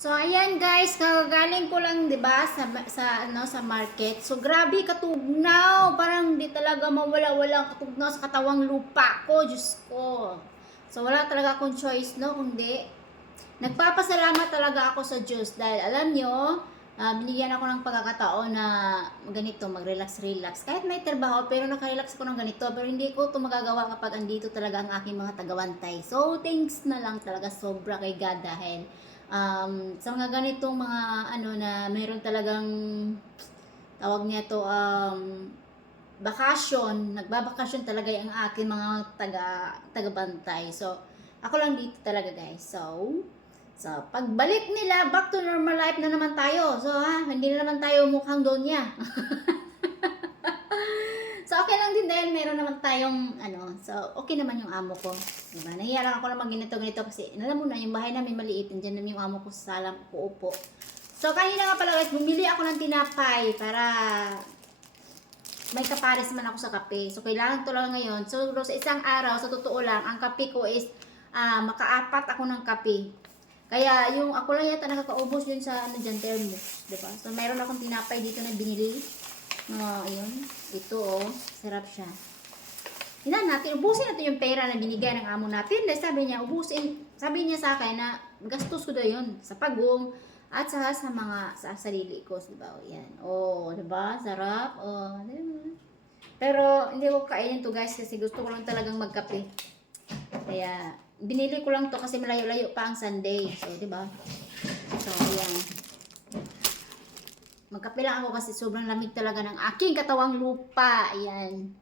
So ayan guys, kagaling ko lang 'di ba sa sa ano sa market. So grabe katugnaw, parang di talaga mawala-wala katugnaw sa katawang lupa ko, Diyos ko. So wala talaga akong choice no kundi nagpapasalamat talaga ako sa Diyos dahil alam nyo, ah, binigyan ako ng pagkakataon na ganito, mag-relax-relax. Kahit may trabaho, pero nakarelax ako ng ganito. Pero hindi ko ito magagawa kapag andito talaga ang aking mga tagawantay. So, thanks na lang talaga sobra kay God dahil um, sa mga ganitong mga ano na meron talagang tawag niya to um, bakasyon, nagbabakasyon talaga yung aking mga taga tagabantay. So, ako lang dito talaga guys. So, so pagbalik nila, back to normal life na naman tayo. So, ha, hindi na naman tayo mukhang doon niya. so, okay lang din dahil meron naman tayong, ano, so, okay naman yung amo ko. Diba? Nahiya lang ako na mag ganito kasi, alam mo na, yung bahay namin maliit, nandiyan naman yung amo ko sa salam, uupo. So, kanina nga pala guys, bumili ako ng tinapay para may kapares man ako sa kape. So, kailangan to lang ngayon. So, sa isang araw, sa totoo lang, ang kape ko is ah, makaapat ako ng kape. Kaya, yung ako lang yata nakakaubos yun sa ano dyan, thermos. Diba? So, mayroon akong tinapay dito na binili. No, ayun. Ito, oh. Sarap siya. Tingnan natin, ubusin natin yung pera na binigay ng amo natin. Dahil sabi niya, ubusin, sabi niya sa akin na gastos ko daw yun sa pagong at sa sa mga sa sarili ko, di ba? O, yan. Oh, di ba? Sarap. Oh, di ba? Pero hindi ko kainin to guys kasi gusto ko lang talagang magkape. Kaya binili ko lang to kasi malayo-layo pa ang Sunday. So, di ba? So, ayan. Magkape lang ako kasi sobrang lamig talaga ng aking katawang lupa. Ayan.